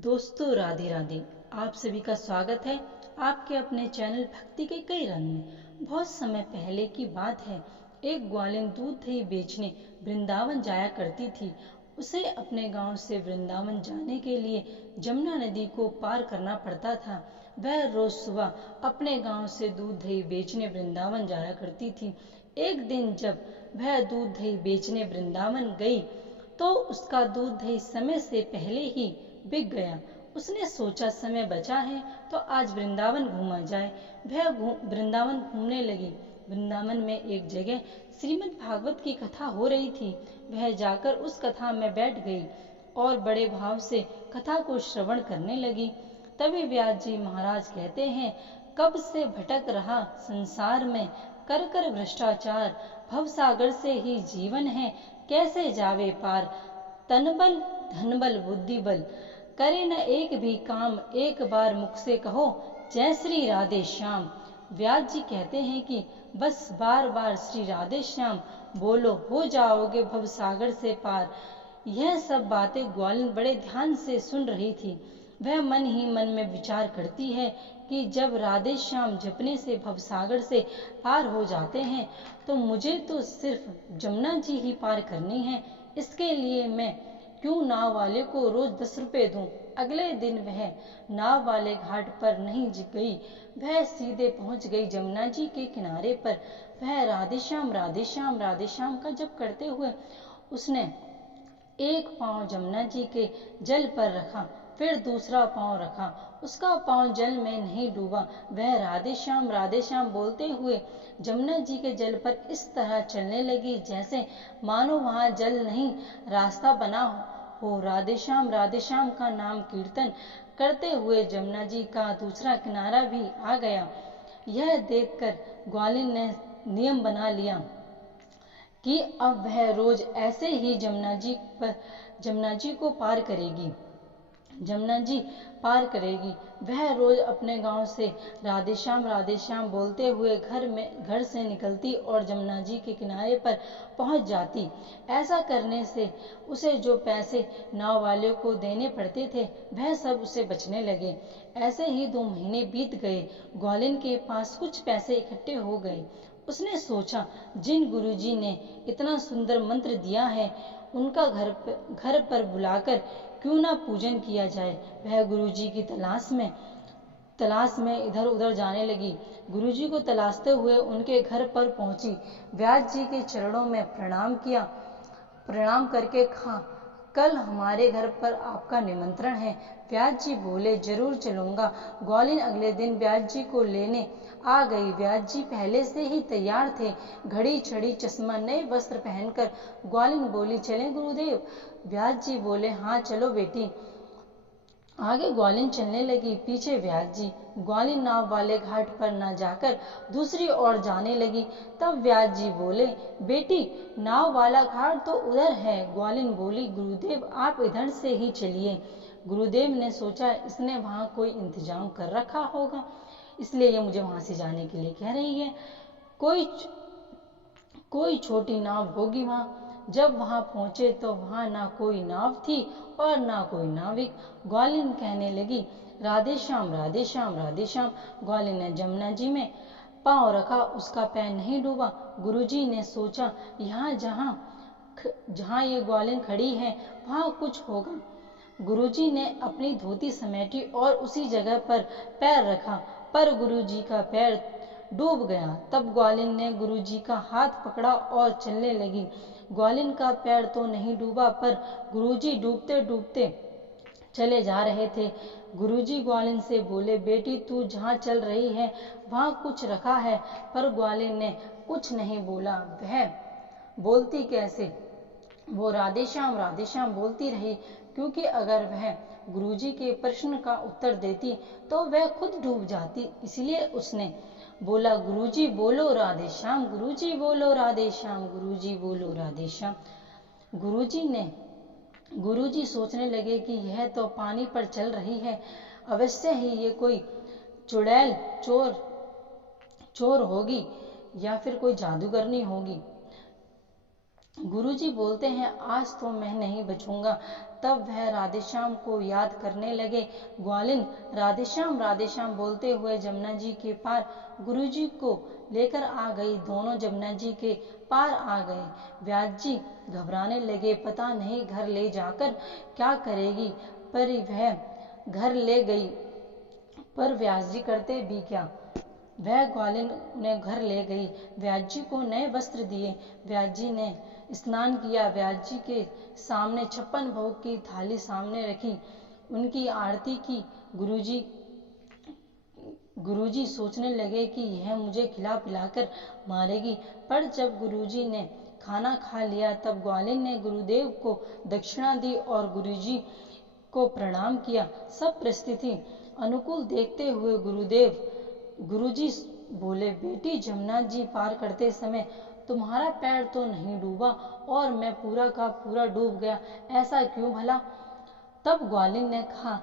दोस्तों राधे राधे। आप सभी का स्वागत है आपके अपने चैनल भक्ति के कई रंग में। बहुत समय पहले की बात है, एक ग्वालिन दूध दही बेचने वृंदावन जाया करती थी। उसे अपने गांव से वृंदावन जाने के लिए जमुना नदी को पार करना पड़ता था। वह रोज सुबह अपने गांव से दूध दही बेचने वृंदावन जाया करती थी। एक दिन जब वह दूध दही बेचने वृंदावन गई तो उसका दूध दही समय से पहले ही बिक गया। उसने सोचा समय बचा है तो आज वृंदावन घूमा जाए। वह वृंदावन घूमने लगी। वृंदावन में एक जगह श्रीमद् भागवत की कथा हो रही थी। वह जाकर उस कथा में बैठ गई और बड़े भाव से कथा को श्रवण करने लगी। तभी व्यास जी महाराज कहते हैं, कब से भटक रहा संसार में, कर कर भ्रष्टाचार, भवसागर से ही जीवन है, कैसे जावे पार। तन बल धन बल बुद्धि बल, करे न एक भी काम, एक बार मुख से कहो जय श्री राधे श्याम। व्यास जी कहते हैं कि बस बार बार श्री राधे श्याम बोलो, हो जाओगे भवसागर से पार। यह सब बातें ग्वालिन बड़े ध्यान से सुन रही थी। वह मन ही मन में विचार करती है कि जब राधे श्याम जपने से भवसागर से पार हो जाते हैं तो मुझे तो सिर्फ जमुना जी ही पार करनी है। इसके लिए मैं क्यों नाव वाले को रोज 10 रुपए दूं। अगले दिन वह नाव वाले घाट पर नहीं गई। वह सीधे पहुंच गई जमुना जी के किनारे पर। वह राधे श्याम राधे श्याम राधे श्याम का जप करते हुए उसने एक पांव जमुना जी के जल पर रखा, फिर दूसरा पांव रखा। उसका पांव जल में नहीं डूबा। वह राधे श्याम बोलते हुए जमुना जी के जल पर इस तरह चलने लगी जैसे मानो वहां जल नहीं रास्ता बना हो। राधे श्याम का नाम कीर्तन करते हुए जमुना जी का दूसरा किनारा भी आ गया। यह देखकर ग्वालिन ने नियम बना लिया कि अब वह रोज ऐसे ही जमुना जी को पार करेगी। जमुना जी पार करेगी। वह रोज अपने गांव से राधे श्याम बोलते हुए घर से निकलती और जमुना जी के किनारे पर पहुंच जाती। ऐसा करने से उसे जो पैसे नाव वाले को देने पड़ते थे वह सब उसे बचने लगे। ऐसे ही 2 महीने बीत गए। ग्वालिन के पास कुछ पैसे इकट्ठे हो गए। उसने सोचा, जिन गुरुजी ने इतना सुंदर मंत्र दिया है उनका घर पर बुलाकर क्यों ना पूजन किया जाए। वह गुरुजी की तलाश में इधर उधर जाने लगी। गुरुजी को तलाशते हुए उनके घर पर पहुंची। व्यास जी के चरणों में प्रणाम किया। प्रणाम करके कल हमारे घर पर आपका निमंत्रण है। व्यास जी बोले, जरूर चलूंगा। ग्वालिन अगले दिन व्यास जी को लेने आ गई। व्यास जी पहले से ही तैयार थे, घड़ी छड़ी चश्मा नए वस्त्र पहनकर। ग्वालिन बोली, चलें गुरुदेव। व्यास जी बोले, हाँ चलो बेटी। आगे ग्वालिन चलने लगी, पीछे व्यास जी। ग्वालिन नाव वाले घाट पर न जाकर दूसरी ओर जाने लगी। तब व्यास जी बोले, बेटी नाव वाला घाट तो उधर है। ग्वालिन बोली, गुरुदेव आप इधर से ही चलिए। गुरुदेव ने सोचा इसने वहां कोई इंतजाम कर रखा होगा, इसलिए ये मुझे वहां से जाने के लिए कह रही है। कोई छोटी नाव होगी वहां। जब वहां पहुंचे तो वहां ना कोई नाव थी और ना कोई नाविक। ग्वालिन कहने लगी, राधे श्याम राधे श्याम राधे श्याम। ग्वालिन ने जमुना जी में पांव रखा, उसका पैर नहीं डूबा। गुरुजी ने सोचा यहाँ जहाँ ये ग्वालिन खड़ी है वहां कुछ होगा। गुरुजी ने अपनी धोती समेटी और उसी जगह पर पैर रखा, पर गुरुजी का पैर डूब गया। तब ग्वालिन ने गुरुजी का हाथ पकड़ा और चलने लगी। ग्वालिन का पैर तो नहीं डूबा, पर गुरुजी डूबते डूबते चले जा रहे थे। गुरुजी ग्वालिन से बोले, बेटी तू जहाँ चल रही है वहाँ कुछ रखा है। पर ग्वालिन ने कुछ नहीं बोला। वह बोलती कैसे? वो राधे श्याम बोलती रही, क्योंकि अगर वह गुरुजी के प्रश्न का उत्तर देती तो वह खुद डूब जाती। इसलिए उसने बोला, गुरुजी बोलो राधे श्याम, गुरुजी बोलो राधे श्याम, गुरुजी बोलो राधे श्याम। गुरुजी सोचने लगे कि यह तो पानी पर चल रही है, अवश्य ही ये कोई चुड़ैल चोर होगी या फिर कोई जादूगरनी होगी। गुरुजी बोलते हैं, आज तो मैं नहीं बचूंगा, तब वह राधेश्याम को याद करने लगे। ग्वालिन राधेश्याम बोलते हुए जमुना जी के पार गुरुजी को लेकर आ गई। दोनों जमुना जी के पार आ गए। व्यास जी घबराने लगे, पता नहीं घर ले जाकर क्या करेगी। पर वह घर ले गई, पर व्यास जी करते भी क्या। वह ग्वालिन ने घर ले गई, व्यास जी को नए वस्त्र दिए, व्यास जी ने स्नान किया, व्यास जी के सामने 56 भोग की थाली सामने रखी, उनकी आरती की। गुरुजी सोचने लगे कि यह मुझे खिला पिलाकर मारेगी। पर जब गुरुजी ने खाना खा लिया तब ग्वालिन ने गुरुदेव को दक्षिणा दी और गुरुजी को प्रणाम किया। सब परिस्थिति अनुकूल देखते हुए गुरुजी बोले, बेटी, जमुना जी पार करते समय तुम्हारा पैर तो नहीं डूबा और मैं पूरा का पूरा डूब गया, ऐसा क्यों भला। तब ग्वालिन ने कहा,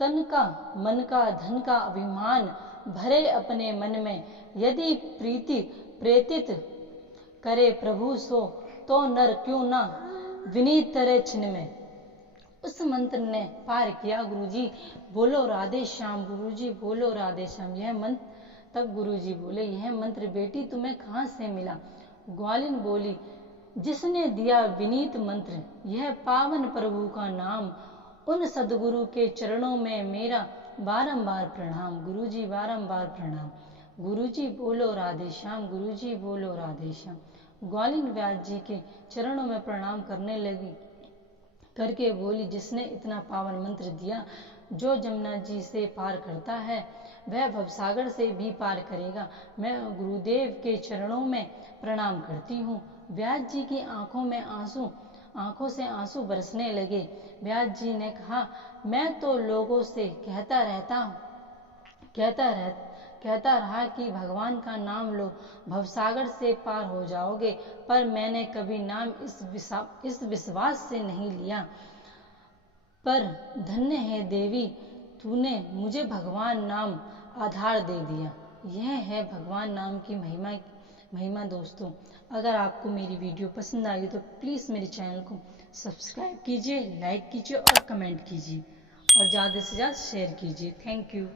तन का, मन का, धन का अभिमान भरे अपने मन में, यदि प्रीति प्रेतित करे प्रभु सो, तो नर क्यों ना विनीत तरे छिन में। उस मंत्र ने पार किया। गुरुजी बोलो राधे श्याम, गुरुजी बोलो राधे श्याम। यह मंत्र तब गुरुजी बोले, यह मंत्र बेटी तुम्हें कहाँ से मिला। ग्वालिन बोली, जिसने दिया विनीत मंत्र, यह पावन प्रभु का नाम, उन सदगुरु के चरणों में मेरा बारंबार प्रणाम। गुरुजी बारंबार प्रणाम। गुरुजी बोलो राधे श्याम, गुरुजी बोलो राधे श्याम। ग्वालिन व्यास जी के चरणों में प्रणाम करने लगी, करके बोली, जिसने इतना पावन मंत्र दिया, जो जमुना जी से पार करता है वह भवसागर से भी पार करेगा। मैं गुरुदेव के चरणों में प्रणाम करती हूँ। व्यास जी की आंखों से आंसू बरसने लगे। व्यास जी ने कहा, मैं तो लोगों से कहता रहा कि भगवान का नाम लो, भवसागर से पार हो जाओगे, पर मैंने कभी नाम इस विश्वास से नहीं लिया। पर धन्य है देवी, तूने मुझे भगवान नाम आधार दे दिया। यह है भगवान नाम की महिमा। दोस्तों, अगर आपको मेरी वीडियो पसंद आई तो प्लीज़ मेरे चैनल को सब्सक्राइब कीजिए, लाइक कीजिए और कमेंट कीजिए और ज़्यादा से ज़्यादा शेयर कीजिए। Thank you.